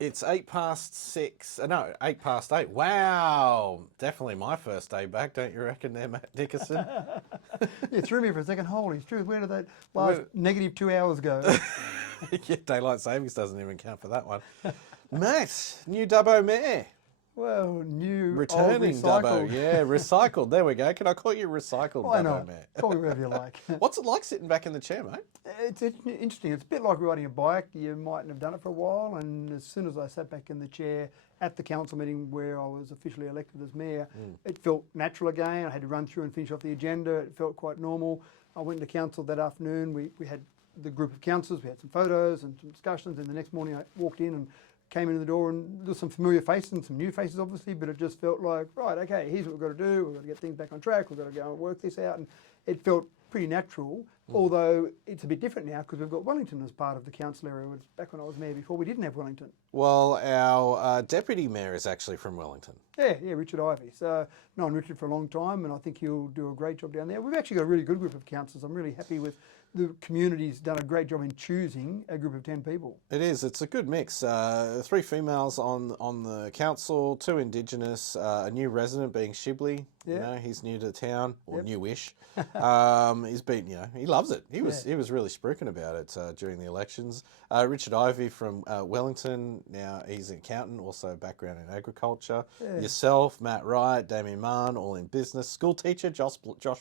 It's 6:08. No, 8:08. Wow. Definitely my first day back, don't you reckon there, Matt Dickerson? You threw me for a second. Holy true. Where did that last Well- negative 2 hours go? Yeah, daylight savings doesn't even count for that one. Matt, new Dubbo Mayor. Well, new, Returning old, Dubbo. recycled. Yeah, recycled. There we go. Can I call you recycled Why Dubbo not? Mayor? Call me whatever you like. What's it like sitting back in the chair, mate? It's interesting. It's a bit like riding a bike. You mightn't have done it for a while, and as soon as I sat back in the chair at the council meeting where I was officially elected as mayor, it felt natural again. I had to run through and finish off the agenda. It felt quite normal. I went to council that afternoon. We had the group of councillors. We had some photos and some discussions, and the next morning I walked in and came in the door, and there was some familiar faces and some new faces, obviously, but it just felt like, right, okay, here's what we've got to do. We've got to get things back on track. We've got to go and work this out. And it felt pretty natural, although it's a bit different now because we've got Wellington as part of the council area. Back when I was mayor before, we didn't have Wellington. Well, our deputy mayor is actually from Wellington. Yeah, Richard Ivey. So known Richard for a long time, and I think he'll do a great job down there. We've actually got a really good group of councillors. I'm really happy with the community's done a great job in choosing a group of 10 people. It is. It's a good mix. 3 females on the council, 2 Indigenous, a new resident being Shibley. Yeah. You know, he's new to town, or Yep. newish. He's been, he loves it. He was really spruiking about it during the elections. Richard Ivey from Wellington. Now he's an accountant, also a background in agriculture. Yeah. Yourself, Matt Wright, Damien Mann, all in business. School teacher, Josh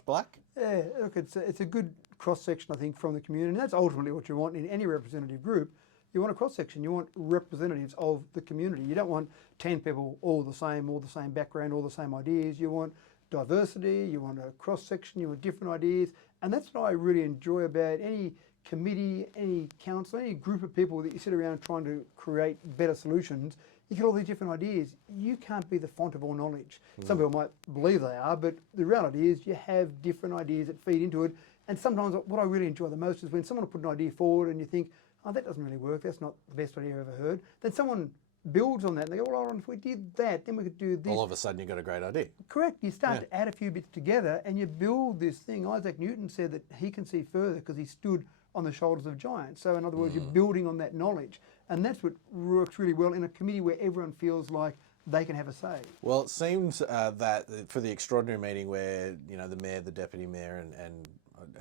Black. Yeah, look, it's a good cross-section, I think, from the community. And that's ultimately what you want in any representative group. You want a cross-section. You want representatives of the community. You don't want 10 people all the same background, all the same ideas. You want diversity, you want a cross-section, you want different ideas. And that's what I really enjoy about any committee, any council, any group of people that you sit around trying to create better solutions. You get all these different ideas. You can't be the font of all knowledge. Some people might believe they are, but the reality is you have different ideas that feed into it. And sometimes what I really enjoy the most is when someone will put an idea forward and you think, oh, that doesn't really work. That's not the best idea I've ever heard. Then someone builds on that and they go, well, hold on, if we did that, then we could do this. All of a sudden, you've got a great idea. Correct. You start to add a few bits together and you build this thing. Isaac Newton said that he can see further because he stood on the shoulders of giants. So in other words, you're building on that knowledge. And that's what works really well in a committee where everyone feels like they can have a say. Well, it seems that for the extraordinary meeting where, the mayor, the deputy mayor, and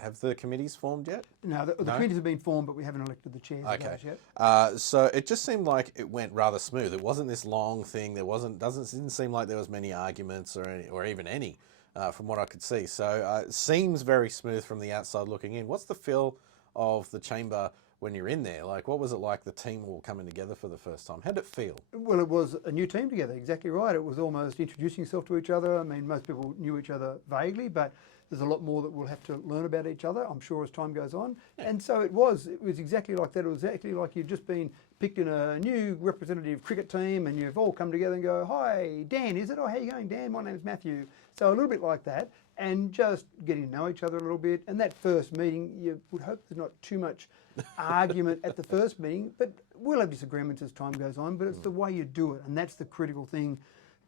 have the committees formed yet? No, the committees have been formed, but we haven't elected the chairs of those yet. So it just seemed like it went rather smooth. It wasn't this long thing. Didn't seem like there was many arguments or even any from what I could see. So it seems very smooth from the outside looking in. What's the feel of the chamber when you're in there? Like, what was it like, the team all coming together for the first time? How did it feel? Well, it was a new team together, exactly right. It was almost introducing yourself to each other. I mean, most people knew each other vaguely, but there's a lot more that we'll have to learn about each other, I'm sure, as time goes on. Yeah. And so it was exactly like that. It was exactly like you'd just been picked in a new representative cricket team and you've all come together and go, hi, Dan, is it? Oh, how you going, Dan? My name's Matthew. So a little bit like that, and just getting to know each other a little bit. And that first meeting, you would hope there's not too much argument at the first meeting, but we'll have disagreements as time goes on, but it's the way you do it, and that's the critical thing.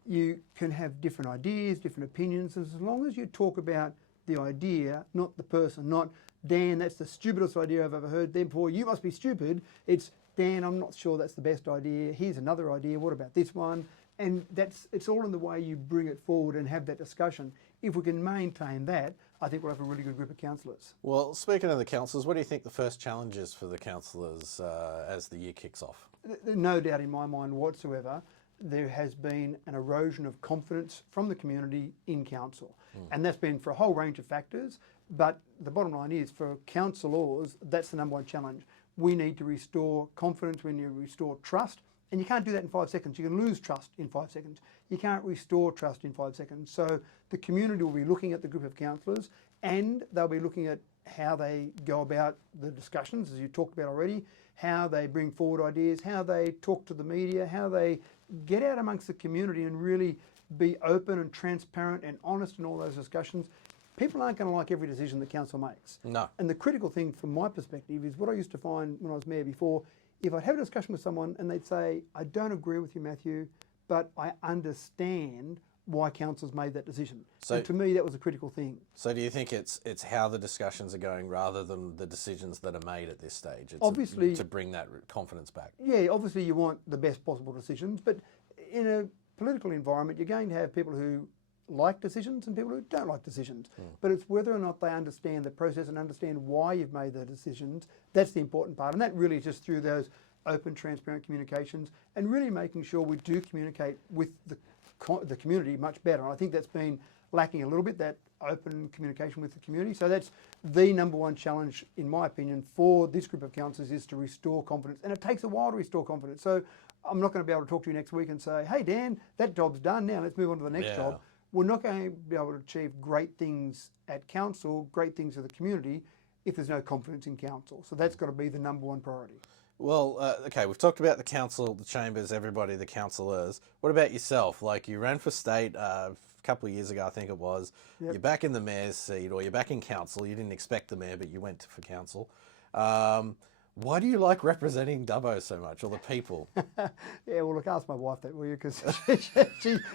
You can have different ideas, different opinions, as long as you talk about the idea, not the person, not, Dan, that's the stupidest idea I've ever heard, therefore you must be stupid. It's, Dan, I'm not sure that's the best idea. Here's another idea. What about this one? And it's all in the way you bring it forward and have that discussion. If we can maintain that, I think we'll have a really good group of councillors. Well, speaking of the councillors, what do you think the first challenge is for the councillors as the year kicks off? No doubt in my mind whatsoever, there has been an erosion of confidence from the community in council. And that's been for a whole range of factors. But the bottom line is, for councillors, that's the number one challenge. We need to restore confidence, we need to restore trust. And you can't do that in 5 seconds. You can lose trust in 5 seconds. You can't restore trust in 5 seconds. So the community will be looking at the group of councillors and they'll be looking at how they go about the discussions, as you talked about already, how they bring forward ideas, how they talk to the media, how they get out amongst the community and really be open and transparent and honest in all those discussions. People aren't going to like every decision the council makes. No. And the critical thing from my perspective is what I used to find when I was mayor before. If I'd have a discussion with someone and they'd say, I don't agree with you, Matthew, but I understand why council's made that decision. So- and to me, that was a critical thing. So do you think it's how the discussions are going rather than the decisions that are made at this stage? It's Obviously- to bring that confidence back. Yeah, obviously you want the best possible decisions, but in a political environment, you're going to have people who like decisions and people who don't like decisions. But it's whether or not they understand the process and understand why you've made the decisions. That's the important part. And that really is just through those open, transparent communications and really making sure we do communicate with the community much better. And I think that's been lacking a little bit, that open communication with the community. So that's the number one challenge, in my opinion, for this group of councillors, is to restore confidence. And it takes a while to restore confidence. So I'm not going to be able to talk to you next week and say, hey, Dan, that job's done now, let's move on to the next job. We're not going to be able to achieve great things at council, great things for the community, if there's no confidence in council. So that's got to be the number one priority. Well, okay, we've talked about the council, the chambers, everybody, the councillors. What about yourself? Like, you ran for state a couple of years ago, I think it was. Yep. You're back in the mayor's seat, or you're back in council. You didn't expect the mayor, but you went for council. Why do you like representing Dubbo so much, or the people? Yeah, well, look, ask my wife that, will you? Because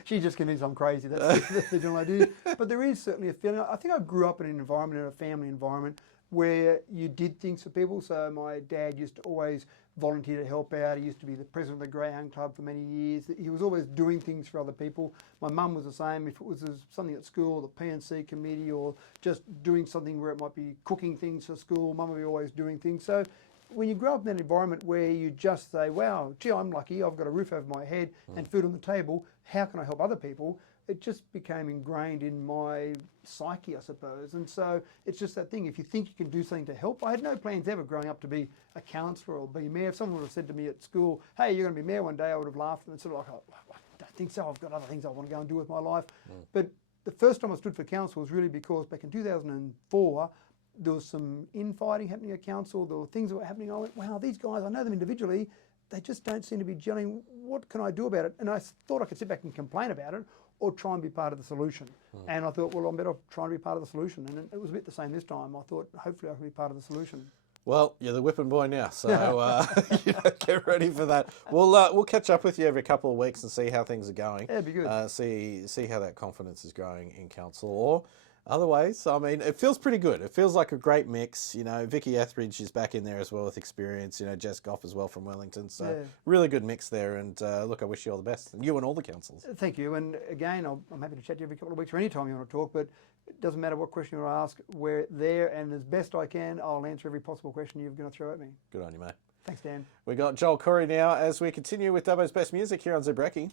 she just convinced I'm crazy. That's the general idea. But there is certainly a feeling. I think I grew up in an environment, in a family environment, where you did things for people. So my dad used to always volunteer to help out. He used to be the president of the Greyhound Club for many years. He was always doing things for other people. My mum was the same. If it was something at school, the P&C committee, or just doing something where it might be cooking things for school, mum would be always doing things. So when you grow up in an environment where you just say, wow, gee, I'm lucky, I've got a roof over my head and food on the table, how can I help other people? It just became ingrained in my psyche, I suppose. And so it's just that thing. If you think you can do something to help, I had no plans ever growing up to be a councillor or be mayor. If someone would have said to me at school, hey, you're going to be mayor one day, I would have laughed and sort of like, oh, I don't think so. I've got other things I want to go and do with my life. But the first time I stood for council was really because back in 2004, there was some infighting happening at council. There were things that were happening. I went, wow, these guys, I know them individually. They just don't seem to be gelling. What can I do about it? And I thought I could sit back and complain about it or try and be part of the solution. And I thought, well, I'm better off trying to be part of the solution. And it was a bit the same this time. I thought, hopefully I can be part of the solution. Well, you're the whipping boy now, so get ready for that. We'll catch up with you every couple of weeks and see how things are going. Yeah, it'd be good. See how that confidence is going in council, or other ways. I mean, it feels pretty good. It feels like a great mix. You know, Vicky Etheridge is back in there as well with experience. You know, Jess Goff as well from Wellington. So really good mix there. And look, I wish you all the best. And you and all the councils. Thank you. And again, I'm happy to chat to you every couple of weeks or any time you want to talk. But it doesn't matter what question you want to ask. We're there, and as best I can, I'll answer every possible question you're going to throw at me. Good on you, mate. Thanks, Dan. We got Joel Corey now as we continue with Dubbo's Best Music here on Zebreki.